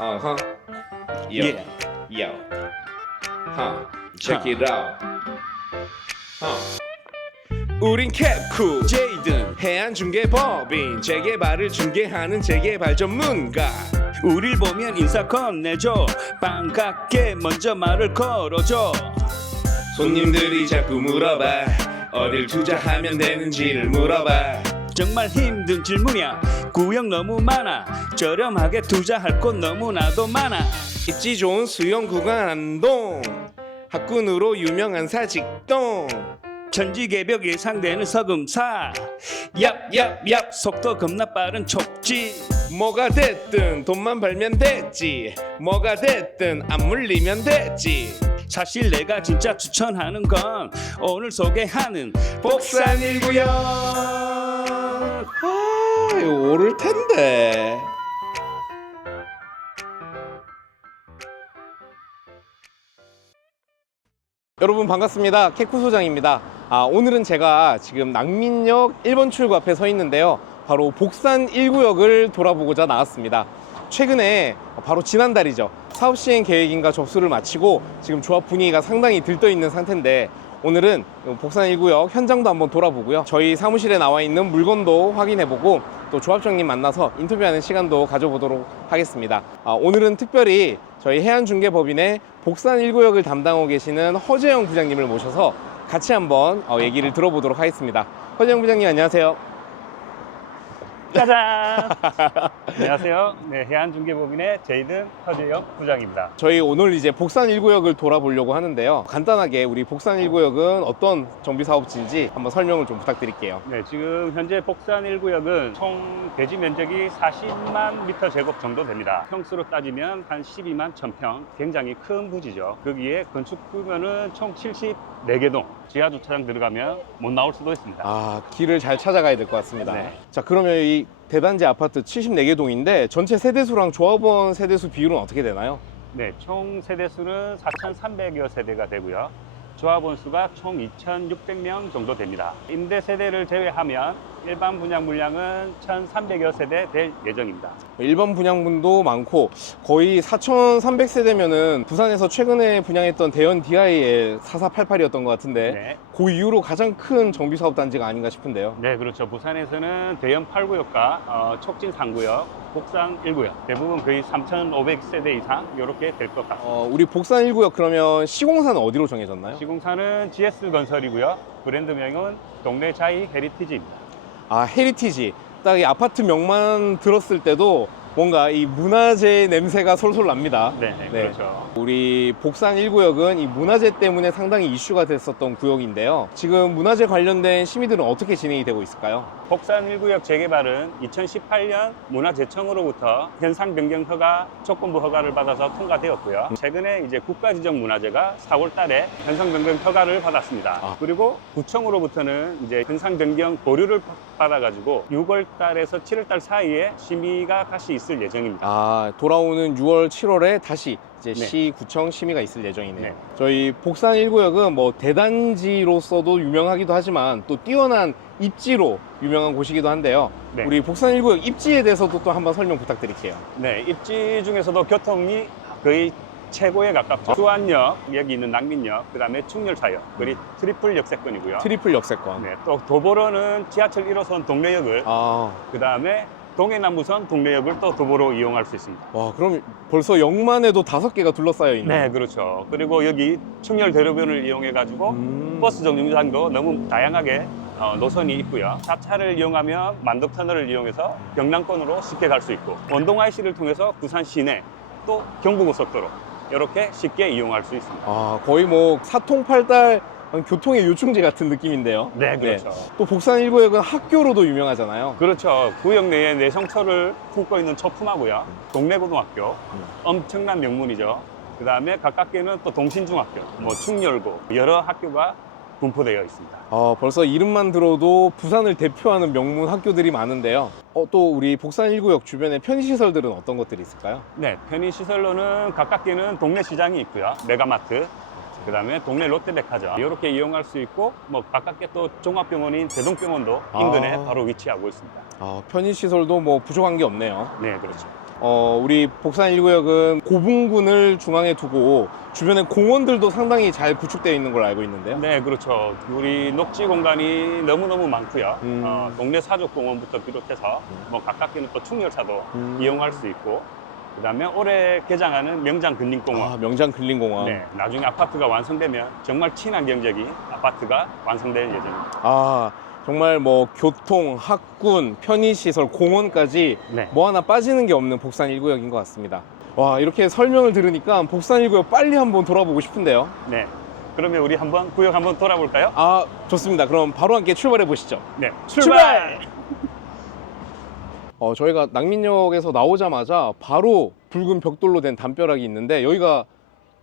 Yo, Yeah. yo, check it out. 우린 캡쿨 제이든 해안중개법인 재개발을 중개하는 재개발 전문가. 우릴 보면 인사 건네줘. 반갑게 먼저 말을 걸어줘. 손님들이 자꾸 물어봐 어딜 투자하면 되는지를 물어봐. 정말 힘든 질문이야. 구역 너무 많아. 저렴하게 투자할 곳 너무나도 많아. 입지 좋은 수영 구간 안동, 학군으로 유명한 사직동, 천지개벽 예상되는 서금사. 얍얍얍 속도 겁나 빠른 촉지. 뭐가 됐든 돈만 벌면 됐지. 뭐가 됐든 안 물리면 됐지. 사실 내가 진짜 추천하는 건 오늘 소개하는 복산 1구역. 이거 오를 텐데. 여러분 반갑습니다. 캐쿠 소장입니다. 오늘은 제가 지금 낭민역 1번 출구 앞에 서 있는데요. 바로 복산 1구역을 돌아보고자 나왔습니다. 최근에 바로 지난달이죠. 사업 시행 계획인가 접수를 마치고 지금 조합 분위기가 상당히 들떠 있는 상태인데, 오늘은 복산 1구역 현장도 한번 돌아보고요. 저희 사무실에 나와 있는 물건도 확인해보고 또 조합장님 만나서 인터뷰하는 시간도 가져보도록 하겠습니다. 오늘은 특별히 저희 해안중개법인의 복산 1구역을 담당하고 계시는 허재영 부장님을 모셔서 같이 한번 얘기를 들어보도록 하겠습니다. 허재영 부장님 안녕하세요. 짜잔! 안녕하세요. 네, 해안중개법인의 제이든 허재영 부장입니다. 저희 오늘 이제 복산 1구역을 돌아보려고 하는데요. 간단하게 우리 복산 1구역은 어떤 정비사업지인지 한번 설명을 좀 부탁드릴게요. 네, 지금 현재 복산 1구역은 총 대지 면적이 40만 미터 제곱 정도 됩니다. 평수로 따지면 한 12만 1000평, 굉장히 큰 부지죠. 거기에 건축 규모는 총 74개 동, 지하 주차장 들어가면 못 나올 수도 있습니다. 길을 잘 찾아가야 될 것 같습니다. 네. 자, 그러면 이 대단지 아파트 74개 동인데 전체 세대수랑 조합원 세대수 비율은 어떻게 되나요? 네, 총 세대수는 4,300여 세대가 되고요. 조합원 수가 총 2,600명 정도 됩니다. 임대 세대를 제외하면 일반 분양 물량은 1,300여 세대 될 예정입니다. 일반 분양분도 많고 거의 4,300세대면은 부산에서 최근에 분양했던 대연 DI의 4488이었던 것 같은데 네. 그 이후로 가장 큰 정비사업 단지가 아닌가 싶은데요. 네, 그렇죠. 부산에서는 대연 8구역과 촉진 3구역, 복산 1구역 대부분 거의 3,500세대 이상 이렇게 될 것 같습니다. 우리 복산 1구역 그러면 시공사는 어디로 정해졌나요? 시공사는 GS건설이고요. 브랜드명은 동네 자이 헤리티지입니다. 헤리티지. 딱 이 아파트 명만 들었을 때도 뭔가 이 문화재 냄새가 솔솔 납니다. 네, 그렇죠. 우리 복산 1구역은 이 문화재 때문에 상당히 이슈가 됐었던 구역인데요. 지금 문화재 관련된 심의들은 어떻게 진행이 되고 있을까요? 복산 1구역 재개발은 2018년 문화재청으로부터 현상 변경 허가, 조건부 허가를 받아서 통과되었고요. 최근에 이제 국가지정문화재가 4월 달에 현상 변경 허가를 받았습니다. 그리고 구청으로부터는 이제 현상 변경 보류를 받아가지고 6월 달에서 7월 달 사이에 심의가 다시 있을 예정입니다. 돌아오는 6월, 7월에 다시 이제 네. 시, 구청 심의가 있을 예정이네요. 네. 저희 복산 1구역은 뭐 대단지로서도 유명하기도 하지만 또 뛰어난 입지로 유명한 곳이기도 한데요. 네. 우리 복산 1구역 입지에 대해서도 또 한번 설명 부탁드릴게요. 네, 입지 중에서도 교통이 거의 최고에 가깝죠. 수안역, 여기 있는 낭민역, 그 다음에 충렬차역, 그리고 트리플 역세권이고요. 트리플 역세권. 네, 또 도보로는 지하철 1호선 동래역을, 아, 그 다음에 동해남부선 동래역을 또 도보로 이용할 수 있습니다. 와, 그럼 벌써 역만 해도 5개가 둘러싸여 있네요. 네, 그렇죠. 그리고 여기 충렬대로변을 이용해가지고 버스 정류장도 너무 다양하게 노선이 있고요. 4차를 이용하면 만덕터널을 이용해서 경남권으로 쉽게 갈 수 있고, 원동 IC를 통해서 부산 시내, 또 경부고속도로 이렇게 쉽게 이용할 수 있습니다. 거의 뭐 사통팔달 교통의 요충지 같은 느낌인데요. 네, 그렇죠. 또 복산 1구역은 학교로도 유명하잖아요. 그렇죠. 구역 내에 내성초를 품고 있는 초품하고요. 동래고등학교, 엄청난 명문이죠. 그 다음에 가깝게는 또 동신중학교, 뭐 충렬고 여러 학교가 분포되어 있습니다. 벌써 이름만 들어도 부산을 대표하는 명문 학교들이 많은데요. 또 우리 복산 1구역 주변에 편의시설들은 어떤 것들이 있을까요? 네, 편의시설로는 가깝게는 동네 시장이 있고요. 메가마트, 그 다음에 동네 롯데백화점 이렇게 이용할 수 있고, 뭐 가깝게 또 종합병원인 대동병원도 인근에 바로 위치하고 있습니다. 편의시설도 뭐 부족한 게 없네요. 네, 그렇죠. 우리 복산 1구역은 고분군을 중앙에 두고 주변에 공원들도 상당히 잘 구축되어 있는 걸로 알고 있는데요. 네, 그렇죠. 우리 녹지 공간이 너무너무 많고요. 동네 사족공원부터 비롯해서 뭐 가깝게는 또 충렬차도 이용할 수 있고, 그다음에 올해 개장하는 명장 근린공원. 아, 명장 근린공원. 네, 나중에 아파트가 완성되면 정말 친환경적인 아파트가 완성될 예정입니다. 아, 정말 뭐 교통, 학군, 편의시설, 공원까지 네. 뭐 하나 빠지는 게 없는 복산 1구역인 것 같습니다. 와, 이렇게 설명을 들으니까 복산 1구역 빨리 한번 돌아보고 싶은데요. 네. 그러면 우리 한번 구역 한번 돌아볼까요? 아, 좋습니다. 그럼 바로 함께 출발해 보시죠. 네. 출발! 저희가 낭민역에서 나오자마자 바로 붉은 벽돌로 된 담벼락이 있는데 여기가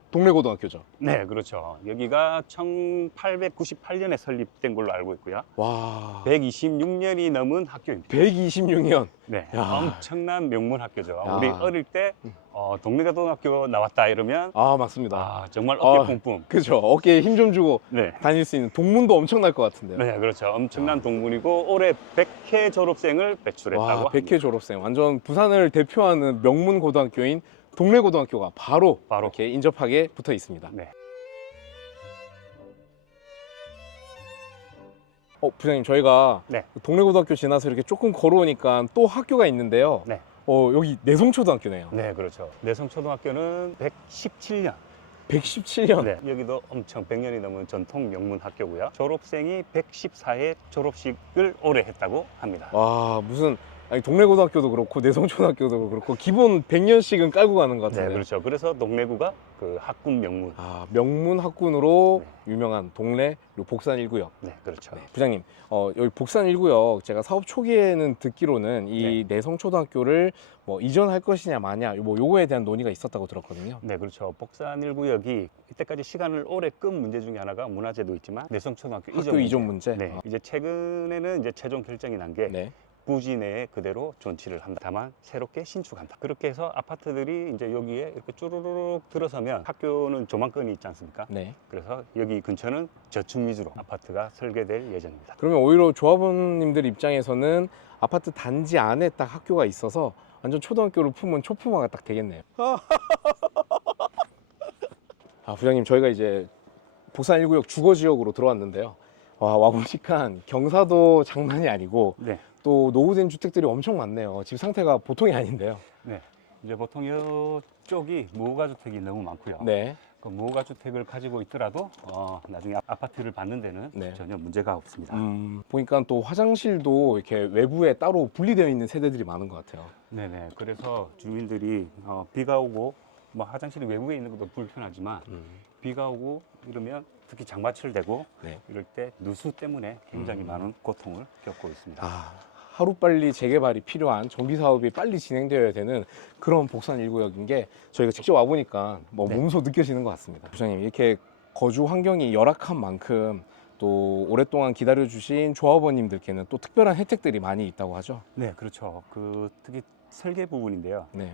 동래고등학교죠. 네, 그렇죠. 여기가 1898년에 설립된 걸로 알고 있고요. 와, 126년이 넘은 학교입니다. 126년. 네, 야. 엄청난 명문 학교죠. 야. 우리 어릴 때 동래고등학교 나왔다 이러면 아, 맞습니다. 정말 어깨 아, 뿜뿜. 그죠. 어깨에 힘 좀 주고 네. 다닐 수 있는 동문도 엄청날 것 같은데요. 네, 그렇죠. 엄청난 동문이고 올해 100회 졸업생을 배출했다고 와, 합니다. 100회 졸업생. 완전 부산을 대표하는 명문 고등학교인 동래고등학교가 바로 이렇게 인접하게 붙어 있습니다. 네. 부장님, 저희가 네. 동래고등학교 지나서 이렇게 조금 걸어오니까 또 학교가 있는데요. 네. 여기 내송초등학교네요. 네, 그렇죠. 내성초등학교는 117년. 117년. 네, 여기도 엄청 100년이 넘은 전통 명문 학교고요. 졸업생이 114회 졸업식을 올해 했다고 합니다. 와, 무슨 아니, 동래고등학교도 그렇고 내성초등학교도 그렇고 기본 100년씩은 깔고 가는 것 같은데. 네, 그렇죠. 그래서 동래구가 그 학군 명문. 아, 명문 학군으로 유명한 동래 그리고 복산 1구역. 네, 그렇죠. 네, 부장님, 여기 복산 1구역 제가 사업 초기에는 듣기로는 이 내성초등학교를 뭐 이전할 것이냐 마냐 뭐 요거에 대한 논의가 있었다고 들었거든요. 네, 그렇죠. 복산 1구역이 이때까지 시간을 오래 끈 문제 중에 하나가 문화재도 있지만 내성초등학교 학교 이전 문제. 네, 이제 최근에는 이제 최종 결정이 난 게 네. 부지 내에 그대로 존치를 한다. 다만 새롭게 신축한다. 그렇게 해서 아파트들이 이제 여기에 이렇게 쭈루루룩 들어서면 학교는 조망권이 있지 않습니까? 네. 그래서 여기 근처는 저층 위주로 아파트가 설계될 예정입니다. 그러면 오히려 조합원님들 입장에서는 아파트 단지 안에 딱 학교가 있어서 완전 초등학교를 품은 초품화가 딱 되겠네요. 아, 부장님, 저희가 이제 복산 1구역 주거지역으로 들어왔는데요. 와보니까 경사도 장난이 아니고 네. 또 노후된 주택들이 엄청 많네요. 집 상태가 보통이 아닌데요. 네. 이제 보통 이쪽이 무허가주택이 너무 많고요. 네. 그 무허가주택을 가지고 있더라도 나중에 아파트를 받는 데는 네. 전혀 문제가 없습니다. 보니까 또 화장실도 이렇게 외부에 따로 분리되어 있는 세대들이 많은 것 같아요. 네네. 그래서 주민들이 비가 오고 뭐 화장실이 외부에 있는 것도 불편하지만 비가 오고 이러면 특히 장마철 되고 네. 이럴 때 누수 때문에 굉장히 많은 고통을 겪고 있습니다. 아, 하루빨리 재개발이 필요한 정비 사업이 빨리 진행되어야 되는 그런 복산 1구역인 게 저희가 직접 와보니까 뭐 네. 몸소 느껴지는 것 같습니다. 부장님, 이렇게 거주 환경이 열악한 만큼 또 오랫동안 기다려주신 조합원님들께는 또 특별한 혜택들이 많이 있다고 하죠. 네, 그렇죠. 그 특히 설계 부분인데요. 네.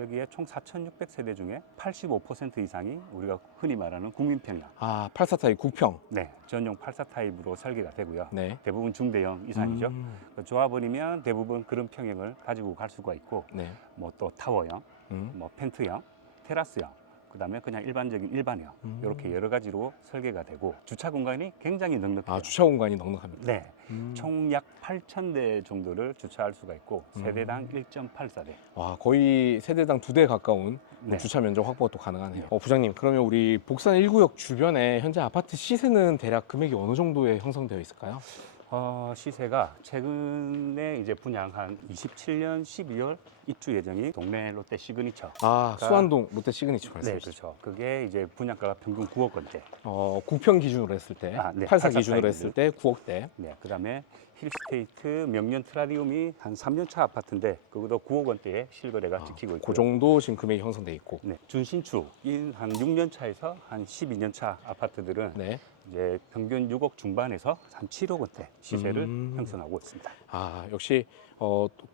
여기에 총 4,600세대 중에 85% 이상이 우리가 흔히 말하는 국민평형, 아, 84타입 국평. 네, 전용 84 타입으로 설계가 되고요. 네. 대부분 중대형 이상이죠. 그 조합원이면 대부분 그런 평형을 가지고 갈 수가 있고, 네. 뭐 또 타워형, 뭐 펜트형, 테라스형, 그다음에 그냥 일반적인 일반형 이렇게 여러 가지로 설계가 되고 주차 공간이 굉장히 넉넉해요. 아, 주차 공간이 넉넉합니다. 네, 총 약 8,000대 정도를 주차할 수가 있고 세대당 1.84대. 와, 거의 세대당 2대 가까운 네. 주차 면적 확보가 또 가능하네요. 부장님, 그러면 우리 복산 1구역 주변에 현재 아파트 시세는 대략 금액이 어느 정도에 형성되어 있을까요? 시세가 최근에 이제 분양한 27년 12월 입주 예정이 동네 롯데 시그니처. 아, 수안동 롯데 시그니처 네, 말씀이시죠? 그렇죠. 그게 이제 분양가가 평균 9억 원대. 9평 기준으로 했을 때, 네, 84 84 기준으로 타입 했을 때 9억대. 네, 그다음에 힐스테이트 명년 트라리움이 한 3년 차 아파트인데 그것도 9억 원대에 실거래가 찍히고 있고요. 그 정도 지금 금액이 형성돼 있고. 네, 준신축인 한 6년 차에서 한 12년 차 아파트들은 네. 이제 평균 6억 중반에서 한 7억 원대 시세를 형성하고 있습니다. 아, 역시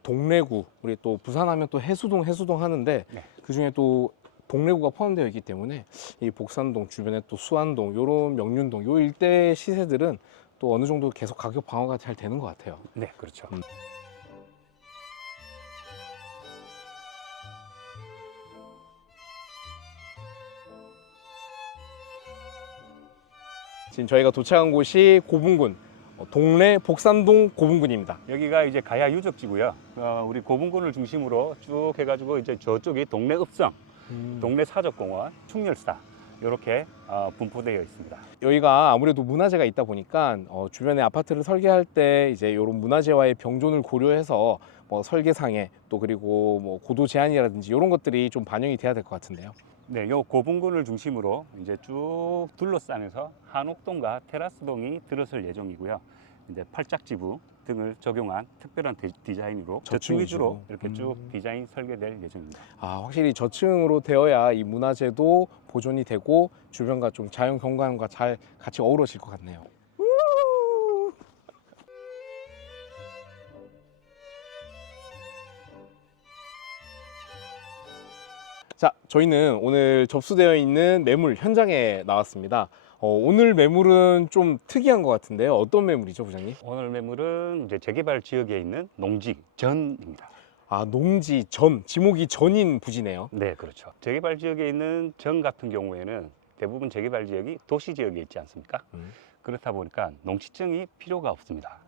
동래구, 우리 또 부산하면 또 해수동 하는데 네. 그 중에 또 동래구가 포함되어 있기 때문에 이 복산동 주변에 또 수안동, 요런 명륜동 요 일대 시세들은 또 어느 정도 계속 가격 방어가 잘 되는 것 같아요. 네, 그렇죠. 지금 저희가 도착한 곳이 고분군, 동래 복산동 고분군입니다. 여기가 이제 가야 유적지고요. 우리 고분군을 중심으로 쭉 해가지고 이제 저쪽이 동래 읍성, 동래 사적공원, 충렬사 이렇게 분포되어 있습니다. 여기가 아무래도 문화재가 있다 보니까 주변에 아파트를 설계할 때 이제 이런 문화재와의 병존을 고려해서 뭐 설계상에 또 그리고 뭐 고도 제한이라든지 이런 것들이 좀 반영이 돼야 될 것 같은데요. 네, 요 고분군을 중심으로 이제 쭉 둘러싸면서 한옥동과 테라스동이 들어설 예정이고요. 이제 팔짝지부 등을 적용한 특별한 디자인으로 저층 저층 위주로 위주로. 이렇게 쭉 디자인 설계될 예정입니다. 아, 확실히 저층으로 되어야 이 문화재도 보존이 되고 주변과 좀 자연 경관과 잘 같이 어우러질 것 같네요. 자, 저희는 오늘 접수되어 있는 매물 현장에 나왔습니다. 오늘 매물은 좀 특이한 것 같은데요. 어떤 매물이죠, 부장님? 오늘 매물은 이제 재개발 지역에 있는 농지 전입니다. 아, 농지 전, 지목이 전인 부지네요. 네, 그렇죠. 재개발 지역에 있는 전 같은 경우에는 대부분 재개발 지역이 도시 지역에 있지 않습니까? 그렇다 보니까 농지증이 필요가 없습니다.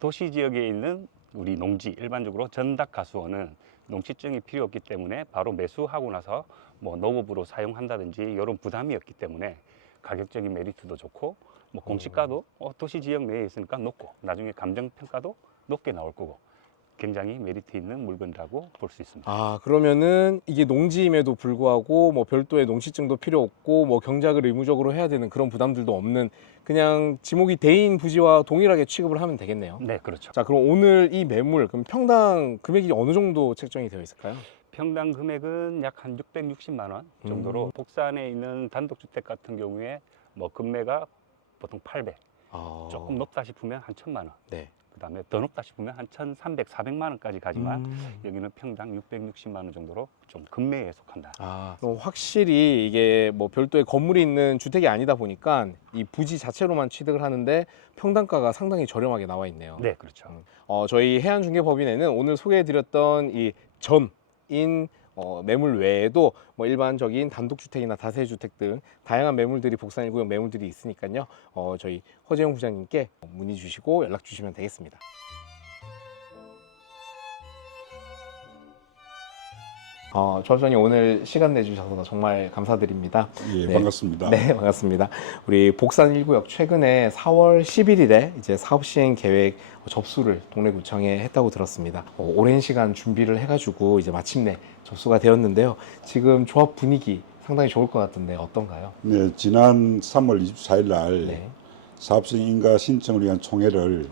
도시 지역에 있는 우리 농지, 일반적으로 전닭가수원은 농지증이 필요 없기 때문에 바로 매수하고 나서 뭐 농업으로 사용한다든지 이런 부담이 없기 때문에 가격적인 메리트도 좋고 뭐 공시가도 도시 지역 내에 있으니까 높고 나중에 감정평가도 높게 나올 거고 굉장히 메리트 있는 물건이라고 볼 수 있습니다. 아, 그러면은 이게 농지임에도 불구하고 뭐 별도의 농지증도 필요 없고 뭐 경작을 의무적으로 해야 되는 그런 부담들도 없는 그냥 지목이 대인 부지와 동일하게 취급을 하면 되겠네요. 네, 그렇죠. 자, 그럼 오늘 이 매물 그럼 평당 금액이 어느 정도 책정이 되어 있을까요? 평당 금액은 약 한 660만 원 정도로 복산에 있는 단독주택 같은 경우에 뭐 금매가 보통 800, 조금 높다 싶으면 한 1000만 원. 네. 그다음에 더 높다 싶으면 한 1,300, 400만 원까지 가지만 여기는 평당 660만 원 정도로 좀 금매에 속한다. 아, 그럼 확실히 이게 뭐 별도의 건물이 있는 주택이 아니다 보니까 이 부지 자체로만 취득을 하는데 평당가가 상당히 저렴하게 나와 있네요. 네, 그렇죠. 저희 해안중개법인에는 오늘 소개해드렸던 이 전인 매물 외에도 뭐 일반적인 단독주택이나 다세주택 등 다양한 매물들이 복산 1구역 매물들이 있으니까요. 저희 허재용 부장님께 문의 주시고 연락 주시면 되겠습니다. 조합장님 오늘 시간 내주셔서 정말 감사드립니다. 예, 네. 반갑습니다. 네, 반갑습니다. 우리 복산 1구역 최근에 4월 11일에 이제 사업 시행 계획 접수를 동래구청에 했다고 들었습니다. 오랜 시간 준비를 해가지고 이제 마침내 접수가 되었는데요. 지금 조합 분위기 상당히 좋을 것 같은데 어떤가요? 네, 지난 3월 24일 날 네. 사업성 인가 신청을 위한 총회를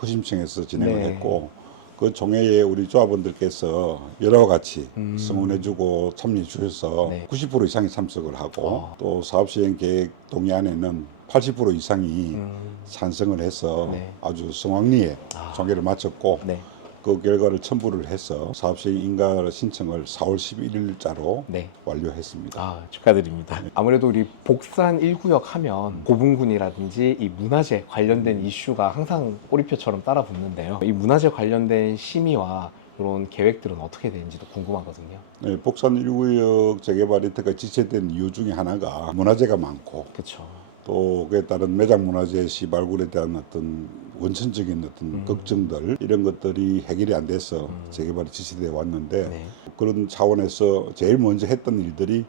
허심청에서 진행을 네. 했고 그 총회에 우리 조합원들께서 여러 같이 성원해주고 참여해 주셔서 네. 90% 이상이 참석을 하고 또 사업시행 계획 동의안에는 80% 이상이 찬성을 해서 네. 아주 성황리에 총회를 마쳤고 네. 그 결과를 첨부를 해서 사업시행 인가 신청을 4월 11일자로 네. 완료했습니다. 축하드립니다. 아무래도 우리 복산 1구역 하면 고분군이라든지 이 문화재 관련된 이슈가 항상 꼬리표처럼 따라 붙는데요. 이 문화재 관련된 심의와 이런 계획들은 어떻게 되는지도 궁금하거든요. 네, 복산 1구역 재개발 이때가 지체된 이유 중에 하나가 문화재가 많고 그렇죠. 또 그에 따른 매장 문화재 시발굴에 대한 어떤 원천적인 어떤 걱정들 이런 것들이 해결이 안 돼서 재개발이 지체되어 왔는데 네. 그런 차원에서 제일 먼저 했던 일들이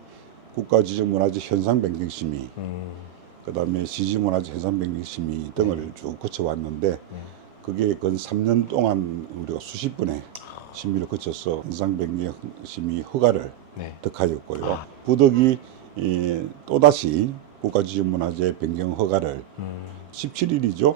국가지정문화재 현상 변경 심의 그다음에 시지문화재 현상 변경 심의 등을 쭉 거쳐왔는데 그게 근 3년 동안 우리가 수십 번의 심의를 거쳐서 현상 변경 심의 허가를 네. 득하였고요. 부득이 또다시 국가지정문화재 변경 허가를 17일이죠.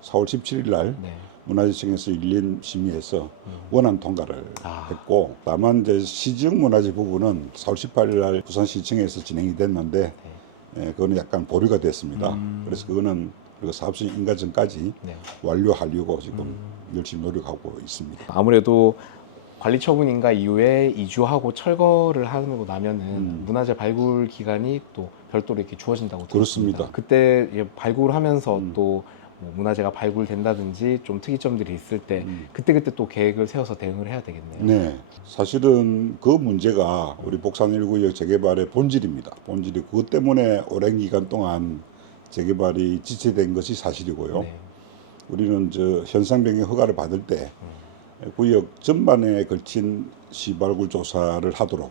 4월 17일 날 네. 문화재청에서 열린 심의에서 원안 통과를 했고 다만 이제 시정문화재 부분은 4월 18일 날 부산시청에서 진행이 됐는데 그거는 약간 보류가 됐습니다. 그래서 그거는 우리가 사업시 인가 전까지 네. 완료하려고 지금 열심히 노력하고 있습니다. 아무래도 관리 처분인가 이후에 이주하고 철거를 하고 나면은 문화재 발굴 기간이 또 별도로 이렇게 주어진다고 들었습니다. 그렇습니다. 그때 이제 발굴하면서 또 뭐 문화재가 발굴된다든지 좀 특이점들이 있을 때 그때그때 또 계획을 세워서 대응을 해야 되겠네요. 네, 사실은 그 문제가 우리 복산 1구역 재개발의 본질입니다. 본질이 그것 때문에 오랜 기간 동안 재개발이 지체된 것이 사실이고요. 네. 우리는 저 현상 변경 허가를 받을 때 구역 전반에 걸친 시발굴 조사를 하도록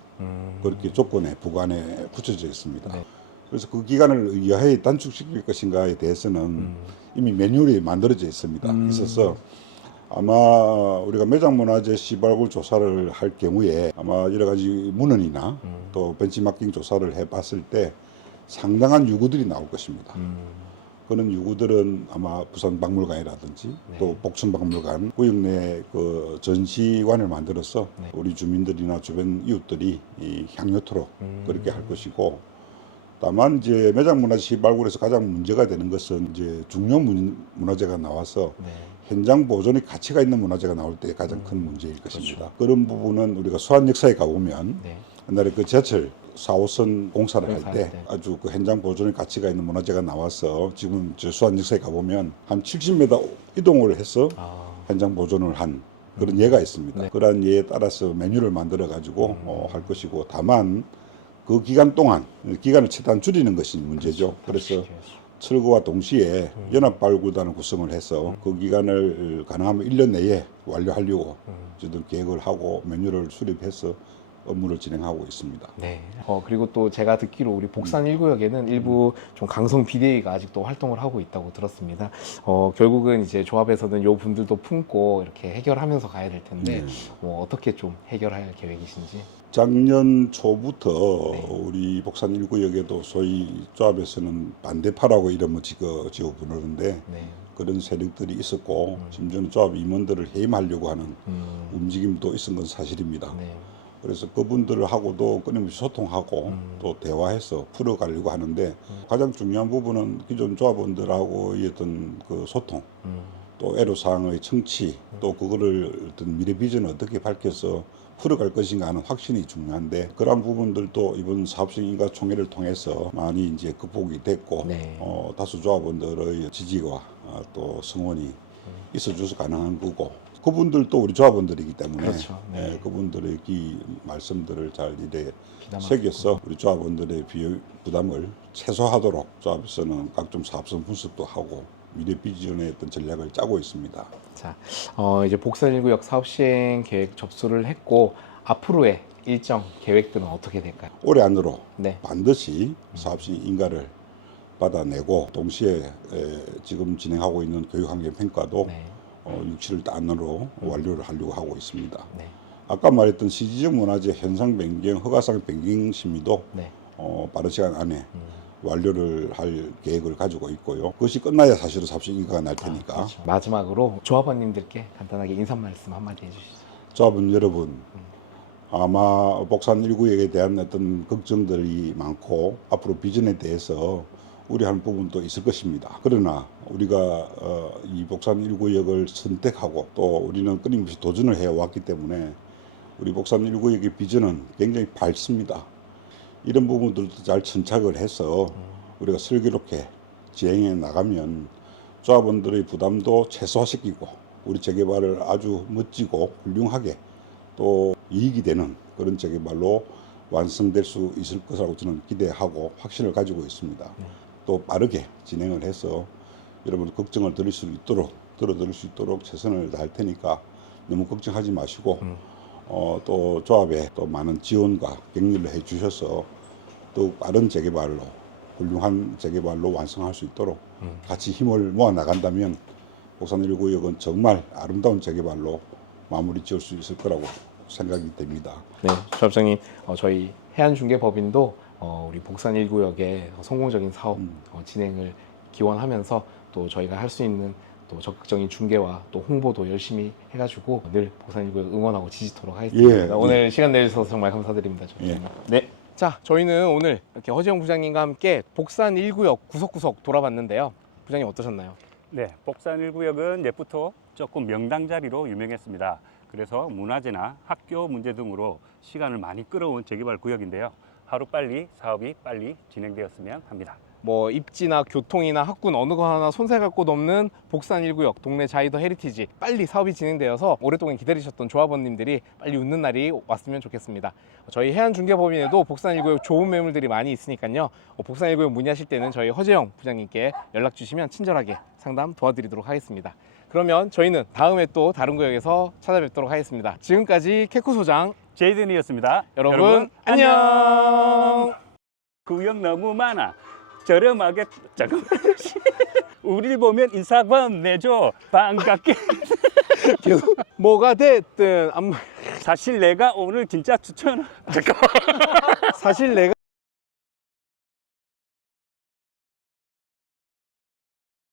그렇게 조건에 부관에 붙여져 있습니다. 네. 그래서 그 기간을 여하에 단축시킬 것인가에 대해서는 이미 매뉴얼이 만들어져 있습니다. 있어서 아마 우리가 매장문화재 시발굴 조사를 할 경우에 아마 여러 가지 문헌이나 또 벤치마킹 조사를 해봤을 때 상당한 요구들이 나올 것입니다. 그런 요구들은 아마 부산박물관이라든지 네. 또 복천박물관 구역 내 그 전시관을 만들어서 네. 우리 주민들이나 주변 이웃들이 이 향유토록 그렇게 할 것이고, 다만 이제 매장문화재 시발굴에서 가장 문제가 되는 것은 이제 중요 문화재가 나와서 네. 현장 보존의 가치가 있는 문화재가 나올 때 가장 큰 문제일 것입니다. 그런 부분은 우리가 수안 역사에 가보면 네. 옛날에 그 지하철 4호선 공사를 할 공사할 때 때. 아주 그 현장 보존의 가치가 있는 문화재가 나와서 지금 저 수안 역사에 가보면 한 70m 이동을 해서 아, 현장 보존을 한 그런 예가 있습니다. 네. 그러한 예에 따라서 매뉴얼을 만들어 가지고 할 것이고, 다만 그 기간 동안 기간을 최대한 줄이는 것이 문제죠. 그래서 철거와 동시에 연합발굴단을 구성을 해서 그 기간을 가능하면 1년 내에 완료하려고 저희들 계획을 하고 매뉴얼을 수립해서 업무를 진행하고 있습니다. 네. 그리고 또 제가 듣기로 우리 복산 1구역에는 일부 좀 강성 비대위가 아직도 활동을 하고 있다고 들었습니다. 결국은 이제 조합에서는 요 분들도 품고 이렇게 해결하면서 가야 될 텐데 어떻게 좀 해결할 계획이신지? 작년 초부터 네. 우리 복산 1구역에도 소위 조합에서는 반대파라고 이름을 지어 부르는데 네. 그런 세력들이 있었고 심지어는 조합 임원들을 해임하려고 하는 움직임도 있은 건 사실입니다. 네. 그래서 그분들하고도 끊임없이 소통하고 또 대화해서 풀어가려고 하는데 가장 중요한 부분은 기존 조합원들하고의 어떤 그 소통, 또 애로사항의 청취, 또 그거를 어떤 미래 비전을 어떻게 밝혀서 풀어갈 것인가 하는 확신이 중요한데, 그러한 부분들도 이번 사업적 인가총회를 통해서 많이 이제 극복이 됐고 네. 다수 조합원들의 지지와 또 성원이 있어줘서 가능한 거고, 그분들도 우리 조합원들이기 때문에 그렇죠. 네. 그분들의 이 말씀들을 잘 이래 귀담아 새겨서 우리 조합원들의 부담을 최소화하도록 조합에서는 각종 사업성 분석도 하고 미래 비전의 어떤 전략을 짜고 있습니다. 자, 이제 복산 1구역 사업 시행 계획 접수를 했고 앞으로의 일정 계획들은 어떻게 될까요? 올해 안으로 네. 반드시 사업시 인가를 받아내고, 동시에 지금 진행하고 있는 교육환경 평가도 네. 6, 7월 안으로 완료를 하려고 하고 있습니다. 네. 아까 말했던 시지적 문화재 현상 변경, 허가상 변경 심의도 네. 빠른 시간 안에 완료를 할 계획을 가지고 있고요. 그것이 끝나야 사실은 사업시 인가가 날 테니까. 그렇죠. 마지막으로 조합원님들께 간단하게 인사 말씀 한마디 해주시죠. 조합원 여러분, 아마 복산 1구역에 대한 어떤 걱정들이 많고 앞으로 비전에 대해서 우려하는 부분도 있을 것입니다. 그러나 우리가 이 복산 1구역을 선택하고 또 우리는 끊임없이 도전을 해왔기 때문에 우리 복산 1구역의 비전은 굉장히 밝습니다. 이런 부분들도 잘 천착을 해서 우리가 슬기롭게 진행해 나가면 조합원들의 부담도 최소화시키고 우리 재개발을 아주 멋지고 훌륭하게 또 이익이 되는 그런 재개발로 완성될 수 있을 것이라고 저는 기대하고 확신을 가지고 있습니다. 또 빠르게 진행을 해서 여러분 걱정을 들을 수 있도록 들어드릴 수 있도록 최선을 다할 테니까 너무 걱정하지 마시고 또 조합에 또 많은 지원과 격려를 해주셔서 더욱 빠른 재개발로 훌륭한 재개발로 완성할 수 있도록 같이 힘을 모아 나간다면 복산 1구역은 정말 아름다운 재개발로 마무리 지을 수 있을 거라고 생각이 됩니다. 네, 조합장님, 저희 해안중개법인도 우리 복산 1구역의 성공적인 사업 진행을 기원하면서 또 저희가 할 수 있는 또 적극적인 중개와 또 홍보도 열심히 해가지고 늘 복산 1구역 응원하고 지지토록 하겠습니다. 예, 오늘 시간 내주셔서 정말 감사드립니다. 예. 네. 자, 저희는 오늘 이렇게 허지영 부장님과 함께 복산 1구역 구석구석 돌아봤는데요. 부장님 어떠셨나요? 네, 복산 1구역은 옛부터 조금 명당 자리로 유명했습니다. 그래서 문화재나 학교 문제 등으로 시간을 많이 끌어온 재개발 구역인데요. 하루빨리 사업이 빨리 진행되었으면 합니다. 뭐 입지나 교통이나 학군 어느 거 하나 손색할 곳 없는 복산 1구역 동네 자이더 헤리티지 빨리 사업이 진행되어서 오랫동안 기다리셨던 조합원님들이 빨리 웃는 날이 왔으면 좋겠습니다. 저희 해안중개법인에도 복산 1구역 좋은 매물들이 많이 있으니까요. 복산 1구역 문의하실 때는 저희 허재영 부장님께 연락 주시면 친절하게 상담 도와드리도록 하겠습니다. 그러면 저희는 다음에 또 다른 구역에서 찾아뵙도록 하겠습니다. 지금까지 캐쿠 소장 제이든이었습니다. 여러분 안녕. 구역 너무 많아. 저렴하게 잠깐만. 우리를 보면 인사 건네줘. 반갑게. 계속 뭐가 됐든 사실 내가 오늘 진짜 추천. 사실 내가